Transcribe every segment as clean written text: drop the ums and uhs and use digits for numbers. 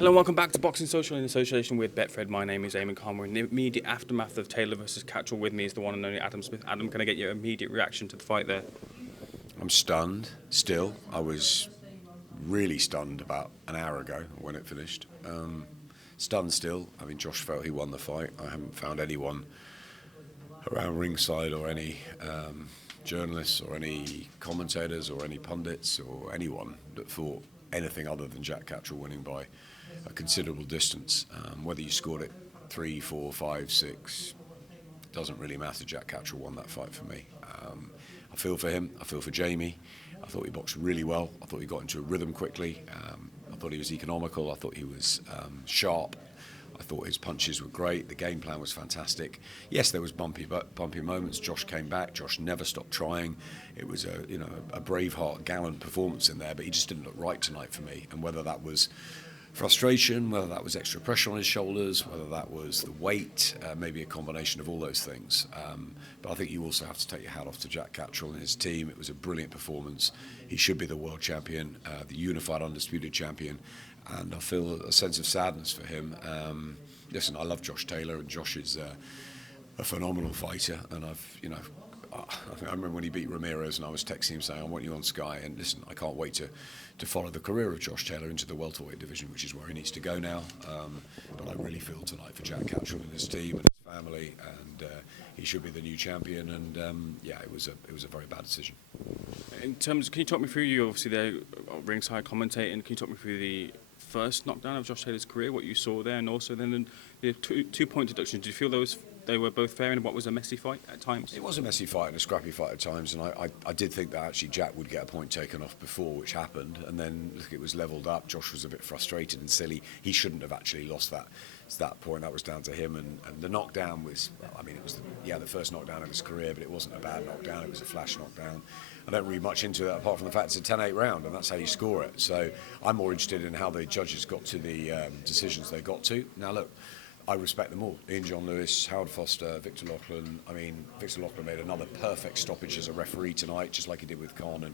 Hello and welcome back to Boxing Social in association with Betfred. My name is Ayman. We're in the immediate aftermath of Taylor versus Catterall. With me is the one and only Adam Smith. Adam, can I get your immediate reaction to the fight there? I'm stunned still. I was really stunned about an hour ago when it finished. Stunned still. I mean, Josh felt he won the fight. I haven't found anyone around ringside or any journalists or any commentators or any pundits or anyone that thought anything other than Jack Catterall winning by a considerable distance. Whether you scored it 3, 4, 5, 6, doesn't really matter. Jack Catterall won that fight for me. I feel for him. I feel for Jamie. I thought he boxed really well. I thought he got into a rhythm quickly. I thought he was economical. I thought he was sharp. I thought his punches were great. The game plan was fantastic. Yes, there was bumpy moments. Josh came back. Josh never stopped trying. It was a Braveheart, gallant performance in there, but he just didn't look right tonight for me. And whether that was frustration, whether that was extra pressure on his shoulders, whether that was the weight, maybe a combination of all those things. But I think you also have to take your hat off to Jack Catterall and his team. It was a brilliant performance. He should be the world champion, the unified undisputed champion. And I feel a sense of sadness for him. Listen, I love Josh Taylor, and Josh is a phenomenal fighter. And I remember when he beat Ramirez, and I was texting him saying, "I want you on Sky." And listen, I can't wait to follow the career of Josh Taylor into the welterweight division, which is where he needs to go now. But I really feel tonight for Jack Catterall and his team and his family, and he should be the new champion. And it was a very bad decision. In terms, can you talk me through, you obviously there ringside commentating, can you talk me through the first knockdown of Josh Taylor's career, what you saw there, and also then the two-point deductions? Did you feel they were both fair in what was a messy fight at times? It was a messy fight and a scrappy fight at times, and I did think that actually Jack would get a point taken off before, which happened, and then it was levelled up. Josh was a bit frustrated and silly. He shouldn't have actually lost that point. That was down to him, and the knockdown was, it was the first knockdown of his career, but it wasn't a bad knockdown. It was a flash knockdown. I don't read much into that apart from the fact it's a 10-8 round, and that's how you score it. So I'm more interested in how the judges got to the decisions they got to. Now look, I respect them all. Ian John Lewis, Howard Foster, Victor Loughlin. Victor Loughlin made another perfect stoppage as a referee tonight, just like he did with Khan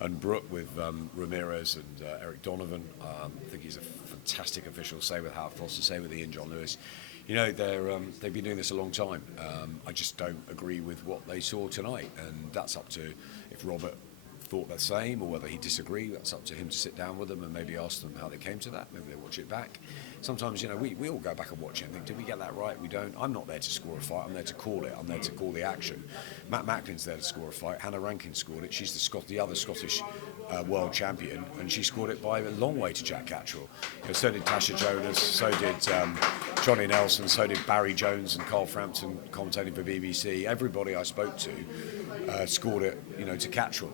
and Brooke, with Ramirez and Eric Donovan. I think he's a fantastic official. Same with Howard Foster, same with Ian John Lewis. You know, they've been doing this a long time. I just don't agree with what they saw tonight, and that's up to, if Robert thought the same or whether he disagreed, that's up to him to sit down with them and maybe ask them how they came to that. Maybe they watch it back. Sometimes, we all go back and watch it and think, did we get that right? We don't. I'm not there to score a fight. I'm there to call it. I'm there to call the action. Matt Macklin's there to score a fight. Hannah Rankin scored it. She's the other Scottish world champion, and she scored it by a long way to Jack Catterall. So did Tasha Jonas, so did Johnny Nelson, so did Barry Jones and Carl Frampton commentating for BBC. Everybody I spoke to scored it, to Catterall.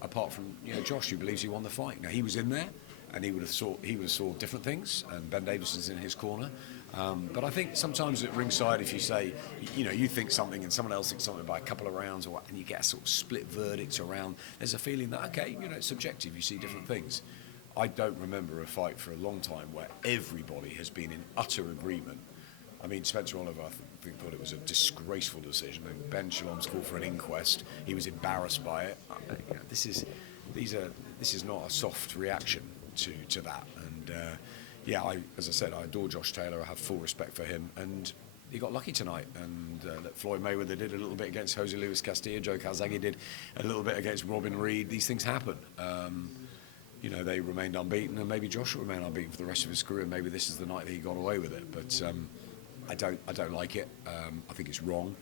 Apart from Josh, who believes he won the fight. Now he was in there, and he would have saw different things, and Ben Davison's in his corner. But I think sometimes at ringside, if you say, you think something and someone else thinks something by a couple of rounds, and you get a sort of split verdict around, there's a feeling that, okay, it's subjective, you see different things. I don't remember a fight for a long time where everybody has been in utter agreement. Spencer Oliver, I think, thought it was a disgraceful decision. Ben Shalom's called for an inquest. He was embarrassed by it. This is not a soft reaction to that. And as I said, I adore Josh Taylor. I have full respect for him, and he got lucky tonight. And Floyd Mayweather did a little bit against Jose Luis Castillo. Joe Calzaghe did a little bit against Robin Reed. These things happen. They remained unbeaten, and maybe Josh will remain unbeaten for the rest of his career. Maybe this is the night that he got away with it. But I don't like it. I think it's wrong.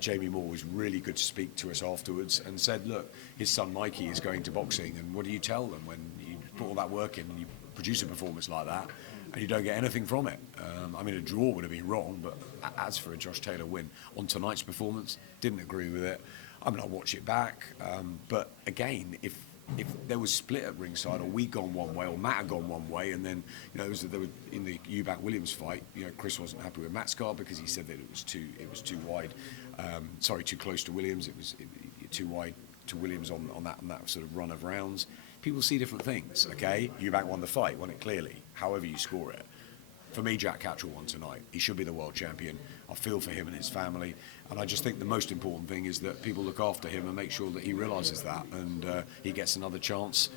Jamie Moore was really good to speak to us afterwards and said, look, his son Mikey is going to boxing, and what do you tell them when you put all that work in and you produce a performance like that and you don't get anything from it? A draw would have been wrong, but as for a Josh Taylor win on tonight's performance, didn't agree with it. I'll watch it back. But again, if there was split at ringside, or we gone one way, or Matt had gone one way, and then there was in the Eubank-Williams fight, Chris wasn't happy with Matt's guard because he said that it was too wide, too close to Williams. It was too wide to Williams on that sort of run of rounds. People see different things. Okay, Eubank won the fight, won it clearly. However you score it. For me, Jack Catterall won tonight. He should be the world champion. I feel for him and his family, and I just think the most important thing is that people look after him and make sure that he realises that, and he gets another chance,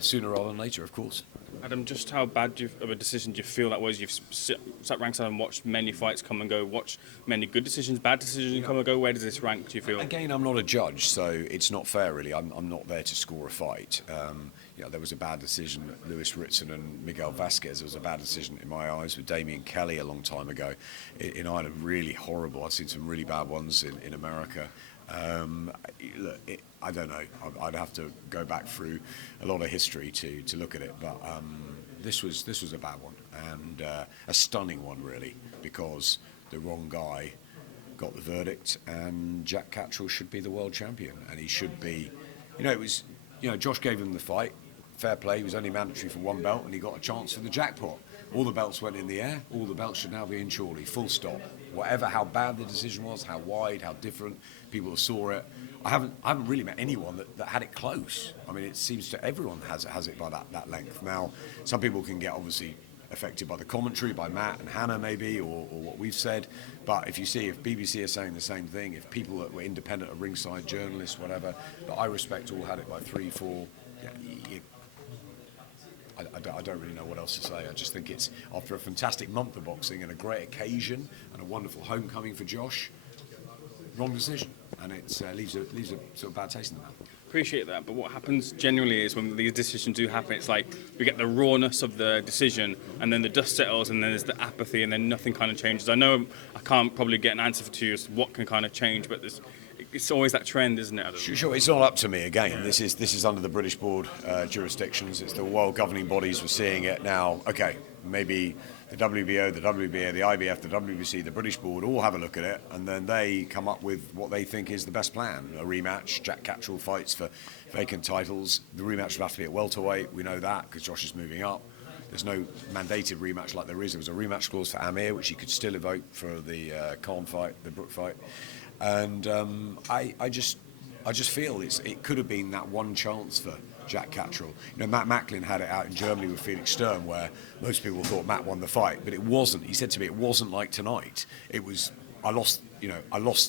sooner rather than later, of course. Adam, just how bad of a decision do you feel that was? You've sat ringside and watched many fights come and go, watched many good decisions, bad decisions come and go. Where does this rank, do you feel? Again, I'm not a judge, so it's not fair, really. I'm not there to score a fight. There was a bad decision, Lewis Ritson and Miguel Vasquez. There was a bad decision in my eyes with Damien Kelly a long time ago. In Ireland, really horrible. I've seen some really bad ones in America. I don't know. I'd have to go back through a lot of history to look at it, but this was a bad one, and a stunning one, really, because the wrong guy got the verdict, and Jack Catterall should be the world champion, and he should be. Josh gave him the fight. Fair play. He was only mandatory for one belt, and he got a chance for the jackpot. All the belts went in the air. All the belts should now be in Chorley. Full stop. Whatever, how bad the decision was, how wide, how different people saw it. I haven't really met anyone that had it close. I mean, it seems to everyone has it by that length. Now, some people can get obviously affected by the commentary, by Matt and Hannah maybe, or what we've said. But if BBC are saying the same thing, if people that were independent of ringside journalists, whatever, that I respect all had it by 3, 4. I don't really know what else to say. I just think it's, after a fantastic month of boxing and a great occasion and a wonderful homecoming for Josh, wrong decision. And it leaves a sort of bad taste in the mouth. Appreciate that, but what happens generally is when these decisions do happen, it's like we get the rawness of the decision, and then the dust settles, and then there's the apathy, and then nothing kind of changes. I know I can't probably get an answer to you as to what can kind of change, but it's always that trend, isn't it, Adam? Sure, it's not up to me again. This is under the British board jurisdictions. It's the world governing bodies. We're seeing it now. Okay, maybe the WBO, the WBA, the IBF, the WBC, the British board all have a look at it, and then they come up with what they think is the best plan. A rematch. Jack Catterall fights for vacant titles. The rematch will have to be at welterweight. We know that because Josh is moving up. There's no mandated rematch like there is. There was a rematch clause for Amir, which he could still evoke for the Khan fight, the Brook fight. And I just feel it could have been that one chance for Jack Catterall. Matt Macklin had it out in Germany with Felix Sturm, where most people thought Matt won the fight, but it wasn't. He said to me, it wasn't like tonight. It was, I lost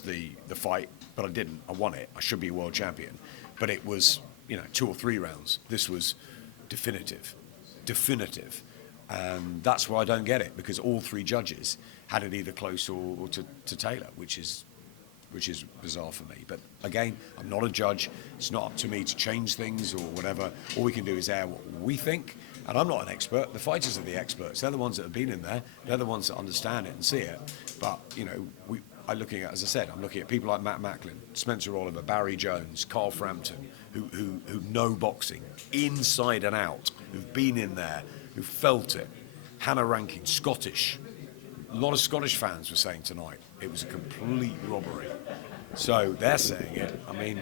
the fight, but I didn't. I won it. I should be a world champion. But it was, 2 or 3 rounds. This was definitive. And that's why I don't get it, because all 3 judges had it either close or to Taylor, which is bizarre for me. But again, I'm not a judge. It's not up to me to change things or whatever. All we can do is air what we think. And I'm not an expert. The fighters are the experts. They're the ones that have been in there. They're the ones that understand it and see it. But, I'm looking at people like Matt Macklin, Spencer Oliver, Barry Jones, Carl Frampton, who know boxing inside and out, who've been in there, who've felt it. Hannah Rankin, Scottish. A lot of Scottish fans were saying tonight it was a complete robbery. So they're saying it. I mean,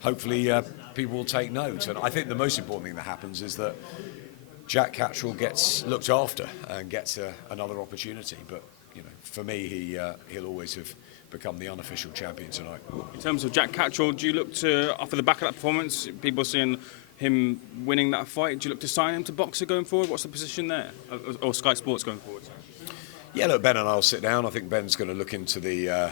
hopefully people will take note. And I think the most important thing that happens is that Jack Catterall gets looked after and gets another opportunity. But, for me, he'll always have become the unofficial champion tonight. In terms of Jack Catterall, do you look to, off of the back of that performance, people seeing him winning that fight, do you look to sign him to Boxer going forward? What's the position there? Or Sky Sports going forward? Yeah, look, Ben and I'll sit down. I think Ben's going to look into the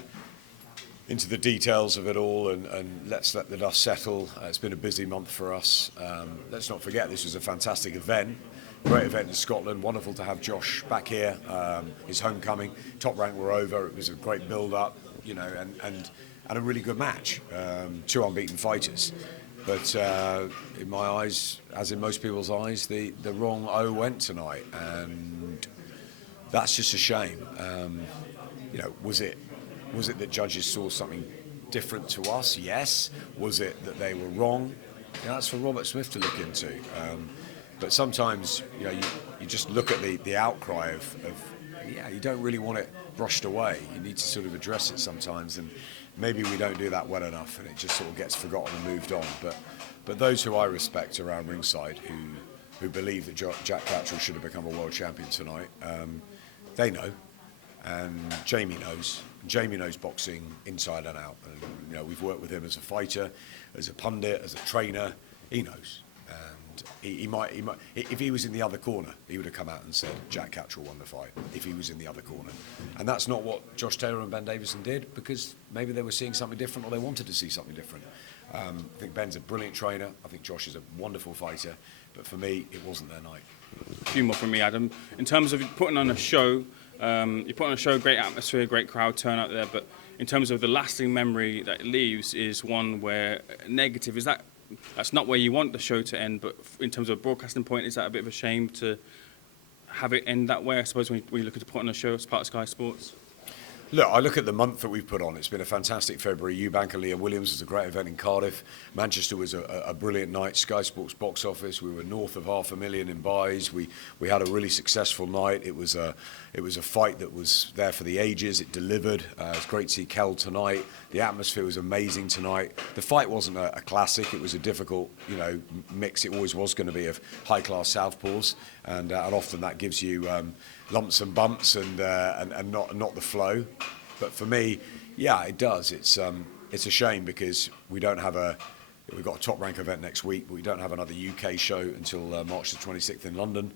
details of it all and let's let the dust settle. It's been a busy month for us. Let's not forget this was a fantastic event, great event in Scotland. Wonderful to have Josh back here. His homecoming, Top Rank were over. It was a great build-up, and a really good match. 2 unbeaten fighters. But in my eyes, as in most people's eyes, the wrong O went tonight, and that's just a shame. Was it that judges saw something different to us? Yes. Was it that they were wrong? That's for Robert Smith to look into. But sometimes, you just look at the outcry of you don't really want it brushed away. You need to sort of address it sometimes, and maybe we don't do that well enough, and it just sort of gets forgotten and moved on. But those who I respect around ringside, who believe that Jack Catterall should have become a world champion tonight, they know, and Jamie knows. Jamie knows boxing inside and out. And, we've worked with him as a fighter, as a pundit, as a trainer. He knows. And he might, if he was in the other corner, he would have come out and said, Jack Catterall won the fight, if he was in the other corner. And that's not what Josh Taylor and Ben Davison did, because maybe they were seeing something different or they wanted to see something different. I think Ben's a brilliant trainer. I think Josh is a wonderful fighter. But for me, it wasn't their night. A few more from me, Adam. In terms of putting on a show, you put on a show, great atmosphere, great crowd turnout there, but in terms of the lasting memory that it leaves is one where negative, that's not where you want the show to end, but in terms of a broadcasting point, is that a bit of a shame to have it end that way, I suppose, when you're looking to put on a show as part of Sky Sports? Look, I look at the month that we've put on. It's been a fantastic February. Eubank and Liam Williams was a great event in Cardiff. Manchester was a brilliant night. Sky Sports box office. We were north of 500,000 in buys. We had a really successful night. It was a fight that was there for the ages. It delivered. It's great to see Kel tonight. The atmosphere was amazing tonight. The fight wasn't a classic. It was a difficult, mix. It always was going to be of high-class southpaws, and often that gives you lumps and bumps and not the flow. But for me, yeah, it does. It's a shame because we've got a top rank event next week, but we don't have another UK show until March the 26th in London.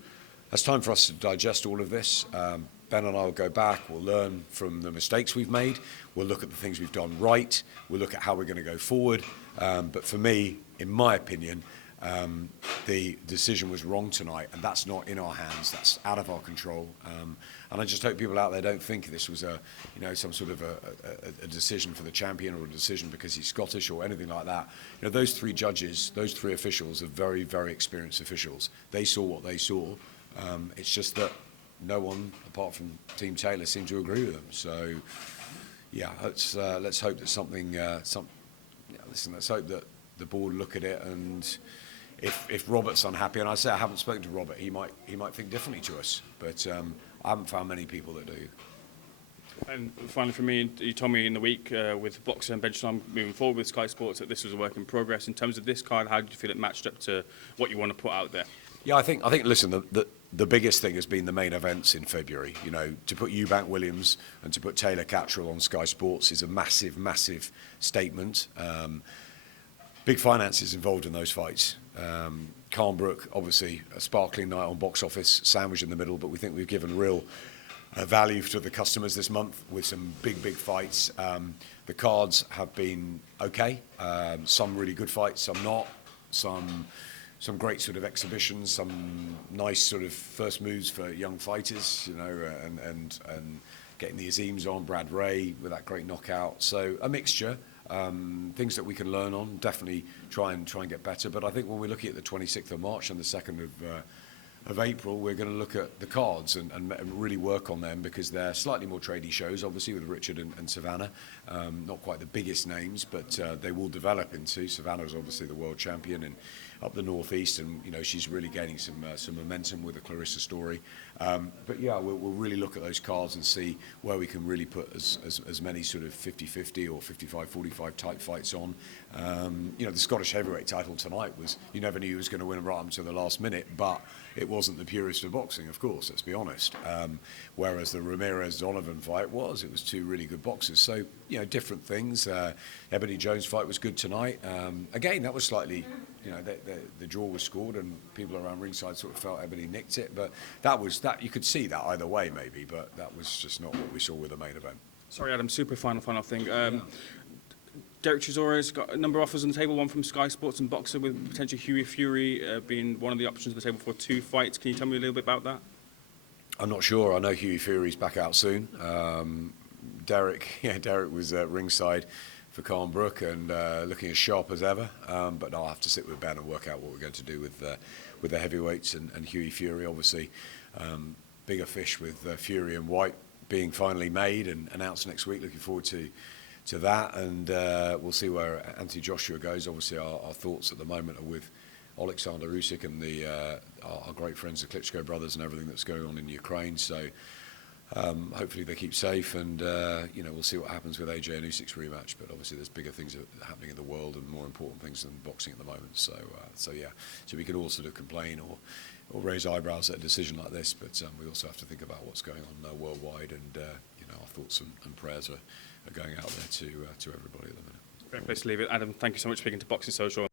It's time for us to digest all of this. Ben and I will go back. We'll learn from the mistakes we've made. We'll look at the things we've done right. We'll look at how we're going to go forward. But for me, in my opinion, the decision was wrong tonight, and that's not in our hands. That's out of our control. And I just hope people out there don't think this was some sort of a decision for the champion or a decision because he's Scottish or anything like that. Those three judges, those three officials are very, very experienced officials. They saw what they saw. It's just that no one, apart from Team Taylor, seemed to agree with them. So, yeah, let's hope that let's hope that the board look at it, and if Robert's unhappy, and I say I haven't spoken to Robert, he might think differently to us, but I haven't found many people that do. And finally for me, you told me in the week with Boxer and Benchmark moving forward with Sky Sports that this was a work in progress. In terms of this card, how did you feel it matched up to what you want to put out there? Yeah, I think. Listen, the biggest thing has been the main events in February. To put Eubank Williams and to put Taylor-Catterall on Sky Sports is a massive, massive statement. Big finances involved in those fights. Carnbrook, obviously, a sparkling night on box office, sandwich in the middle, but we think we've given real value to the customers this month with some big, big fights. The cards have been okay. Some really good fights, some not. Some great sort of exhibitions, some nice sort of first moves for young fighters, and getting the Azeems on, Brad Ray with that great knockout. So a mixture. Things that we can learn on, definitely try and get better. But I think when we're looking at the 26th of March and the 2nd of April, we're going to look at the cards and really work on them because they're slightly more tradie shows, obviously, with Richard and Savannah. Not quite the biggest names, but they will develop into. Savannah is obviously the world champion and up the northeast, and she's really gaining some momentum with the Clarissa story. But yeah, we'll really look at those cards and see where we can really put as many sort of 50-50 or 55-45 type fights on. The Scottish heavyweight title tonight was, you never knew who was going to win right up until the last minute, but it wasn't the purest of boxing, of course, let's be honest. Whereas the Ramirez-Donovan fight it was two really good boxers. So, different things. Ebony Jones fight was good tonight. Again, that was slightly, the draw was scored and people around ringside sort of felt Ebony nicked it, but that you could see that either way maybe, but that was just not what we saw with the main event. Sorry, Adam, super final thing. Derek Chisore's got a number of offers on the table, one from Sky Sports and Boxer, with potentially Hughie Fury being one of the options on the table for 2 fights. Can you tell me a little bit about that? I'm not sure. I know Hughie Fury's back out soon. Derek was ringside for Carnbrook and looking as sharp as ever. But I'll have to sit with Ben and work out what we're going to do with the heavyweights and Hughie Fury. Obviously, bigger fish with Fury and White being finally made and announced next week. Looking forward to that, and we'll see where Anthony Joshua goes. Obviously, our thoughts at the moment are with Alexander Usyk and our great friends, the Klitschko brothers, and everything that's going on in Ukraine. So hopefully they keep safe, and we'll see what happens with AJ and Usyk's rematch. But obviously, there's bigger things happening in the world and more important things than boxing at the moment. So yeah, so we can all sort of complain or raise eyebrows at a decision like this, but we also have to think about what's going on worldwide, and our thoughts and prayers are going out there to everybody at the minute. Great place to leave it. Adam, thank you so much for speaking to Boxing Social.